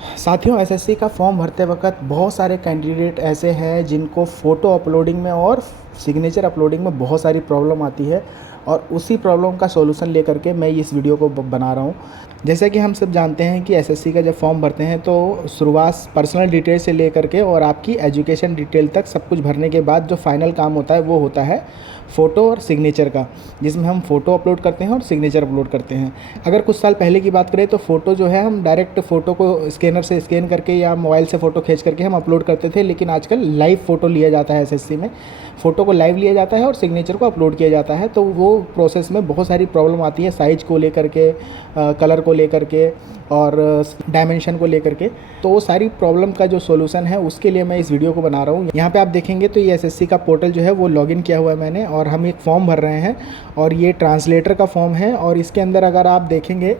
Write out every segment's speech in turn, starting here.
साथियों, एसएससी का फॉर्म भरते वक्त बहुत सारे कैंडिडेट ऐसे हैं जिनको फ़ोटो अपलोडिंग में और सिग्नेचर अपलोडिंग में बहुत सारी प्रॉब्लम आती है और उसी प्रॉब्लम का सॉल्यूशन लेकर के मैं इस वीडियो को बना रहा हूँ। जैसे कि हम सब जानते हैं कि एसएससी का जब फॉर्म भरते हैं तो शुरुआत पर्सनल डिटेल से लेकर के और आपकी एजुकेशन डिटेल तक सब कुछ भरने के बाद जो फाइनल काम होता है वो होता है फ़ोटो और सिग्नेचर का, जिसमें हम फ़ोटो अपलोड करते हैं और सिग्नेचर अपलोड करते हैं। अगर कुछ साल पहले की बात करें तो फ़ोटो जो है हम डायरेक्ट फ़ोटो को स्कैनर से स्कैन करके या मोबाइल से फ़ोटो खींच करके हम अपलोड करते थे, लेकिन आजकल लाइव फ़ोटो लिया जाता है। एसएससी में फ़ोटो को लाइव लिया जाता है और सिग्नेचर को अपलोड किया जाता है। तो वो प्रोसेस में बहुत सारी प्रॉब्लम आती है, साइज़ को लेकर के, कलर को लेकर के और डायमेंशन को लेकर के। तो वो सारी प्रॉब्लम का जो सॉल्यूशन है उसके लिए मैं इस वीडियो को बना रहा हूँ। यहाँ पे आप देखेंगे तो ये एसएससी का पोर्टल जो है वो लॉगिन किया हुआ है मैंने, और हम एक फॉर्म भर रहे हैं और ये ट्रांसलेटर का फॉर्म है। और इसके अंदर अगर आप देखेंगे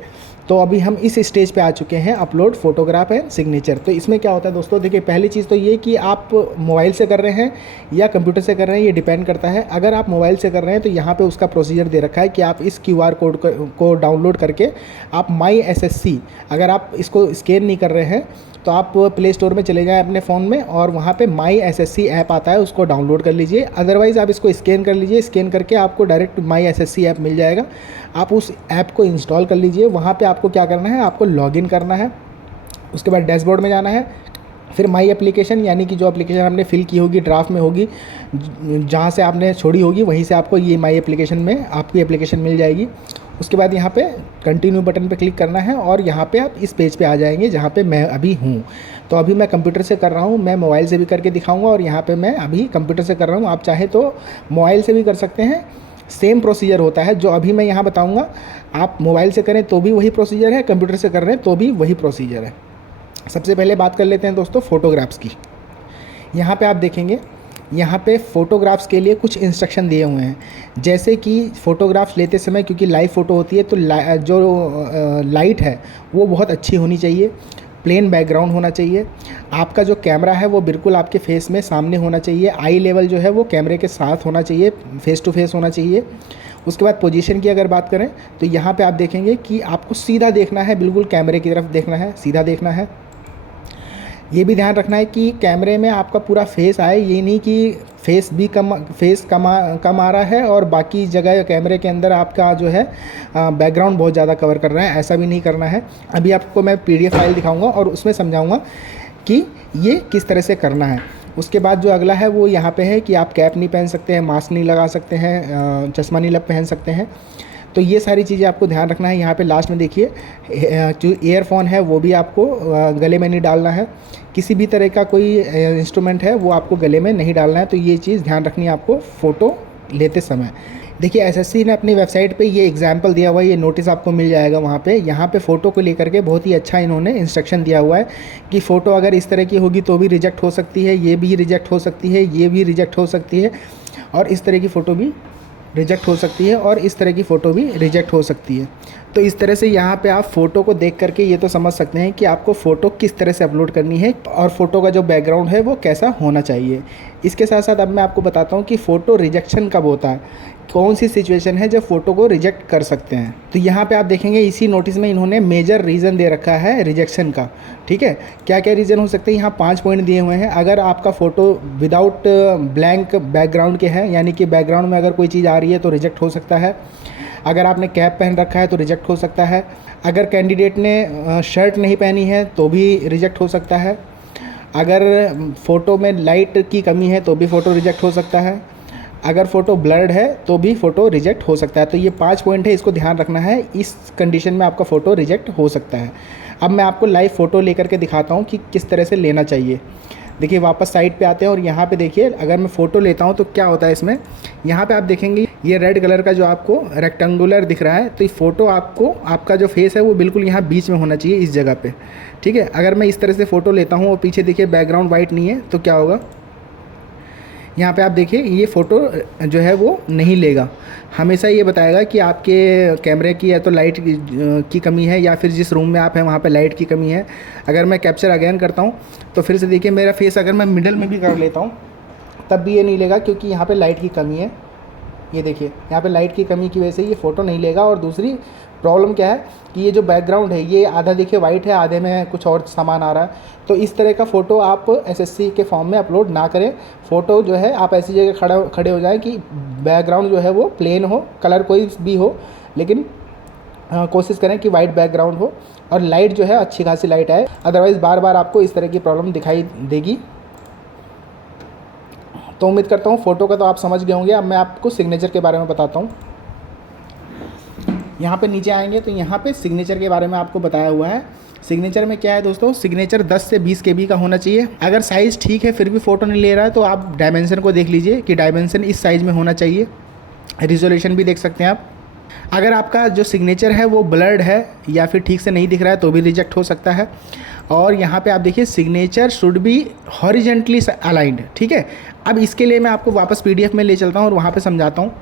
तो अभी हम इस स्टेज पे आ चुके हैं, अपलोड फोटोग्राफ एंड सिग्नेचर। तो इसमें क्या होता है दोस्तों, देखिए पहली चीज़ तो ये कि आप मोबाइल से कर रहे हैं या कंप्यूटर से कर रहे हैं, ये डिपेंड करता है। अगर आप मोबाइल से कर रहे हैं तो यहाँ पे उसका प्रोसीजर दे रखा है कि आप इस क्यूआर कोड को डाउनलोड करके आप माई एसएससी, अगर आप इसको स्कैन नहीं कर रहे हैं तो आप प्ले स्टोर में चले जाएं अपने फ़ोन में और वहाँ पे माई एसएससी ऐप आता है, उसको डाउनलोड कर लीजिए। अदरवाइज़ आप इसको स्कैन कर लीजिए, स्कैन करके आपको डायरेक्ट माई एसएससी ऐप मिल जाएगा। आप उस ऐप को इंस्टॉल कर लीजिए। वहाँ पे आपको क्या करना है, आपको लॉगिन करना है। उसके बाद डैशबोर्ड में जाना है, फिर माई एप्लीकेशन, यानी कि जो एप्लीकेशन आपने फिल की होगी, ड्राफ्ट में होगी, जहाँ से आपने छोड़ी होगी वहीं से आपको ये माई एप्लीकेशन में आपकी एप्लीकेशन मिल जाएगी। उसके बाद यहाँ पे कंटिन्यू बटन पे क्लिक करना है और यहाँ पे आप इस पेज पे आ जाएंगे जहाँ पे मैं अभी हूँ। तो अभी मैं कंप्यूटर से कर रहा हूँ, मैं मोबाइल से भी करके दिखाऊंगा और यहाँ पे मैं अभी कंप्यूटर से कर रहा हूँ। आप चाहे तो मोबाइल से भी कर सकते हैं, सेम प्रोसीजर होता है। जो अभी मैं यहाँ बताऊँगा, आप मोबाइल से करें तो भी वही प्रोसीजर है, कंप्यूटर से कर रहे हैं तो भी वही प्रोसीजर है। सबसे पहले बात कर लेते हैं दोस्तों फ़ोटोग्राफ्स की। यहाँ पे आप देखेंगे, यहाँ पे फ़ोटोग्राफ्स के लिए कुछ इंस्ट्रक्शन दिए हुए हैं। जैसे कि फ़ोटोग्राफ्स लेते समय, क्योंकि लाइव फ़ोटो होती है तो जो लाइट है वो बहुत अच्छी होनी चाहिए, प्लेन बैकग्राउंड होना चाहिए। आपका जो कैमरा है वो बिल्कुल आपके फेस में सामने होना चाहिए। आई लेवल जो है वो कैमरे के साथ होना चाहिए, फेस टू फेस होना चाहिए। उसके बाद पोजीशन की अगर बात करें तो यहाँ पे आप देखेंगे कि आपको सीधा देखना है, बिल्कुल कैमरे की तरफ देखना है, सीधा देखना है। ये भी ध्यान रखना है कि कैमरे में आपका पूरा फेस आए, ये नहीं कि फेस कम आ रहा है और बाकी जगह कैमरे के अंदर आपका जो है बैकग्राउंड बहुत ज़्यादा कवर कर रहा है, ऐसा भी नहीं करना है। अभी आपको मैं पीडीएफ फाइल दिखाऊंगा और उसमें समझाऊंगा कि ये किस तरह से करना है। उसके बाद जो अगला है वो यहाँ पे है कि आप कैप नहीं पहन सकते हैं, मास्क नहीं लगा सकते हैं, चश्मा नहीं पहन सकते हैं। तो ये सारी चीज़ें आपको ध्यान रखना है। यहाँ पे लास्ट में देखिए, जो ईयरफोन है वो भी आपको गले में नहीं डालना है। किसी भी तरह का कोई इंस्ट्रूमेंट है वो आपको गले में नहीं डालना है। तो ये चीज़ ध्यान रखनी है आपको फ़ोटो लेते समय। देखिए एसएससी ने अपनी वेबसाइट पे ये एग्जाम्पल दिया हुआ है, ये नोटिस आपको मिल जाएगा वहाँ पे। यहाँ पे फ़ोटो को लेकर के बहुत ही अच्छा इन्होंने इंस्ट्रक्शन दिया हुआ है कि फ़ोटो अगर इस तरह की होगी तो भी रिजेक्ट हो सकती है, ये भी रिजेक्ट हो सकती है, ये भी रिजेक्ट हो सकती है, और इस तरह की फ़ोटो भी रिजेक्ट हो सकती है, और इस तरह की फ़ोटो भी रिजेक्ट हो सकती है। तो इस तरह से यहाँ पे आप फ़ोटो को देख करके ये तो समझ सकते हैं कि आपको फ़ोटो किस तरह से अपलोड करनी है और फ़ोटो का जो बैकग्राउंड है वो कैसा होना चाहिए। इसके साथ साथ अब मैं आपको बताता हूँ कि फ़ोटो रिजेक्शन कब होता है, कौन सी सिचुएशन है जब फ़ोटो को रिजेक्ट कर सकते हैं। तो यहाँ पे आप देखेंगे इसी नोटिस में इन्होंने मेजर रीज़न दे रखा है रिजेक्शन का। ठीक है, क्या क्या रीज़न हो सकते हैं, यहाँ 5 पॉइंट दिए हुए हैं। अगर आपका फ़ोटो विदाउट ब्लैंक बैकग्राउंड के हैं, यानी कि बैकग्राउंड में अगर कोई चीज़ आ रही है तो रिजेक्ट हो सकता है। अगर आपने कैप पहन रखा है तो रिजेक्ट हो सकता है। अगर कैंडिडेट ने शर्ट नहीं पहनी है तो भी रिजेक्ट हो सकता है। अगर फ़ोटो में लाइट की कमी है तो भी फ़ोटो रिजेक्ट हो सकता है। अगर फ़ोटो ब्लर्ड है तो भी फ़ोटो रिजेक्ट हो सकता है। तो ये 5 पॉइंट है, इसको ध्यान रखना है। इस कंडीशन में आपका फ़ोटो रिजेक्ट हो सकता है। अब मैं आपको लाइव फ़ोटो लेकर के दिखाता हूँ कि किस तरह से लेना चाहिए। देखिए वापस साइड पे आते हैं और यहाँ पे देखिए, अगर मैं फ़ोटो लेता हूँ तो क्या होता है इसमें, यहाँ पे आप देखेंगे ये रेड कलर का जो आपको रेक्टेंगुलर दिख रहा है, तो ये फ़ोटो आपको, आपका जो फेस है वो बिल्कुल यहाँ बीच में होना चाहिए, इस जगह पे। ठीक है, अगर मैं इस तरह से फ़ोटो लेता हूँ और पीछे देखिए बैकग्राउंड वाइट नहीं है तो क्या होगा, यहाँ पे आप देखिए ये फ़ोटो जो है वो नहीं लेगा। हमेशा ये बताएगा कि आपके कैमरे की या तो लाइट की कमी है, या फिर जिस रूम में आप हैं वहाँ पे लाइट की कमी है। अगर मैं कैप्चर अगेन करता हूँ तो फिर से देखिए मेरा फेस अगर मैं मिडल में भी कर लेता हूँ तब भी ये नहीं लेगा, क्योंकि यहाँ पे लाइट की कमी है। ये देखिए यहाँ पे लाइट की कमी की वजह से ये फ़ोटो नहीं लेगा। और दूसरी प्रॉब्लम क्या है कि ये जो बैकग्राउंड है ये आधा देखिए वाइट है, आधे में कुछ और सामान आ रहा है। तो इस तरह का फ़ोटो आप एसएससी के फॉर्म में अपलोड ना करें। फ़ोटो जो है आप ऐसी जगह खड़े हो जाएं कि बैकग्राउंड जो है वो प्लेन हो, कलर कोई भी हो, लेकिन कोशिश करें कि वाइट बैकग्राउंड हो और लाइट जो है अच्छी खासी लाइट आए, अदरवाइज़ बार बार आपको इस तरह की प्रॉब्लम दिखाई देगी। तो उम्मीद करता हूँ फ़ोटो का तो आप समझ गए होंगे। अब मैं आपको सिग्नेचर के बारे में बताता हूँ। यहाँ पे नीचे आएंगे तो यहाँ पे सिग्नेचर के बारे में आपको बताया हुआ है। सिग्नेचर में क्या है दोस्तों, सिग्नेचर 10 से 20 KB का होना चाहिए। अगर साइज़ ठीक है फिर भी फ़ोटो नहीं ले रहा है तो आप डायमेंशन को देख लीजिए कि डायमेंशन इस साइज़ में होना चाहिए। रिजोल्यूशन भी देख सकते हैं आप। अगर आपका जो सिग्नेचर है वो ब्लर्ड है या फिर ठीक से नहीं दिख रहा है तो भी रिजेक्ट हो सकता है। और यहाँ पे आप देखिए signature should be horizontally aligned, ठीक है। अब इसके लिए मैं आपको वापस PDF में ले चलता हूँ और वहाँ पे समझाता हूँ।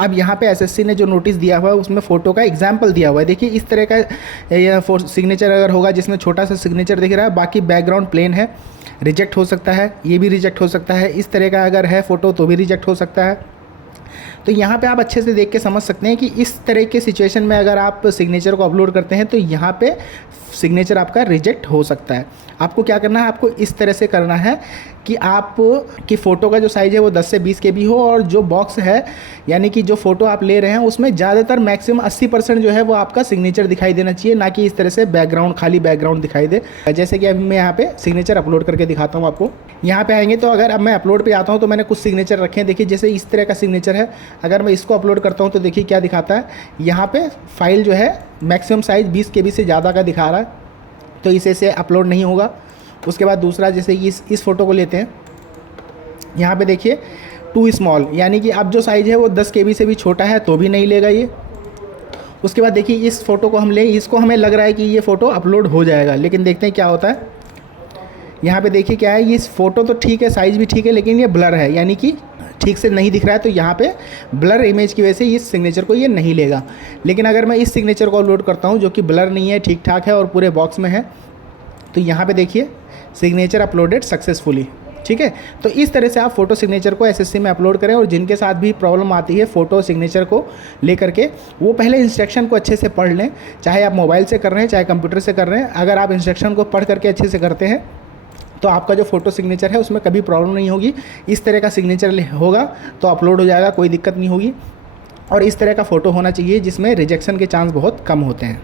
अब यहाँ पे एसएससी ने जो नोटिस दिया हुआ है उसमें फ़ोटो का एग्जाम्पल दिया हुआ है। देखिए इस तरह का सिग्नेचर अगर होगा जिसमें छोटा सा सिग्नेचर दिख रहा है, बाकी बैकग्राउंड प्लेन है, रिजेक्ट हो सकता है। ये भी रिजेक्ट हो सकता है। इस तरह का अगर है फ़ोटो तो भी रिजेक्ट हो सकता है। तो यहाँ पे आप अच्छे से देख के समझ सकते हैं कि इस तरह के सिचुएशन में अगर आप सिग्नेचर को अपलोड करते हैं तो यहाँ पे सिग्नेचर आपका रिजेक्ट हो सकता है। आपको क्या करना है, आपको इस तरह से करना है कि आप की फ़ोटो का जो साइज़ है वो 10 से 20 KB हो और जो बॉक्स है यानी कि जो फ़ोटो आप ले रहे हैं उसमें ज़्यादातर मैक्सिमम 80% जो है वो आपका सिग्नेचर दिखाई देना चाहिए, ना कि इस तरह से बैकग्राउंड खाली बैकग्राउंड दिखाई दे। जैसे कि अभी मैं यहाँ पे सिग्नेचर अपलोड करके दिखाता हूँ आपको। यहाँ पे आएंगे तो अगर अब मैं अपलोड पे आता हूँ तो मैंने कुछ सिग्नेचर रखे हैं। देखिए जैसे इस तरह का सिग्नेचर है, अगर मैं इसको अपलोड करता हूँ तो देखिए क्या दिखाता है। यहाँ पे फाइल जो है मैक्सिमम साइज़ 20 KB से ज़्यादा का दिखा रहा है, तो इसे से अपलोड नहीं होगा। उसके बाद दूसरा जैसे इस फ़ोटो को लेते हैं, यहाँ पे देखिए टू स्मॉल, यानी कि अब जो साइज़ है वो 10 KB से भी छोटा है तो भी नहीं लेगा ये। उसके बाद देखिए इस फ़ोटो को हम लें, इसको हमें लग रहा है कि ये फ़ोटो अपलोड हो जाएगा, लेकिन देखते हैं क्या होता है। यहाँ पे देखिए क्या है, ये फ़ोटो तो ठीक है, साइज़ भी ठीक है, लेकिन ये ब्लर है, यानी कि ठीक से नहीं दिख रहा है। तो यहाँ पे ब्लर इमेज की वजह से इस सिग्नेचर को ये नहीं लेगा। लेकिन अगर मैं इस सिग्नेचर को अपलोड करता हूँ जो कि ब्लर नहीं है, ठीक ठाक है और पूरे बॉक्स में है, तो यहाँ पे देखिए सिग्नेचर अपलोडेड सक्सेसफुली, ठीक है। तो इस तरह से आप फ़ोटो सिग्नेचर को एसएससी में अपलोड करें। और जिनके साथ भी प्रॉब्लम आती है फ़ोटो सिग्नेचर को लेकर के, वो पहले इंस्ट्रक्शन को अच्छे से पढ़ लें। चाहे आप मोबाइल से कर रहे हैं चाहे कंप्यूटर से कर रहे हैं, अगर आप इंस्ट्रक्शन को पढ़ करके अच्छे से करते हैं तो आपका जो फ़ोटो सिग्नेचर है उसमें कभी प्रॉब्लम नहीं होगी। इस तरह का सिग्नेचर होगा तो अपलोड हो जाएगा, कोई दिक्कत नहीं होगी। और इस तरह का फ़ोटो होना चाहिए जिसमें रिजेक्शन के चांस बहुत कम होते हैं।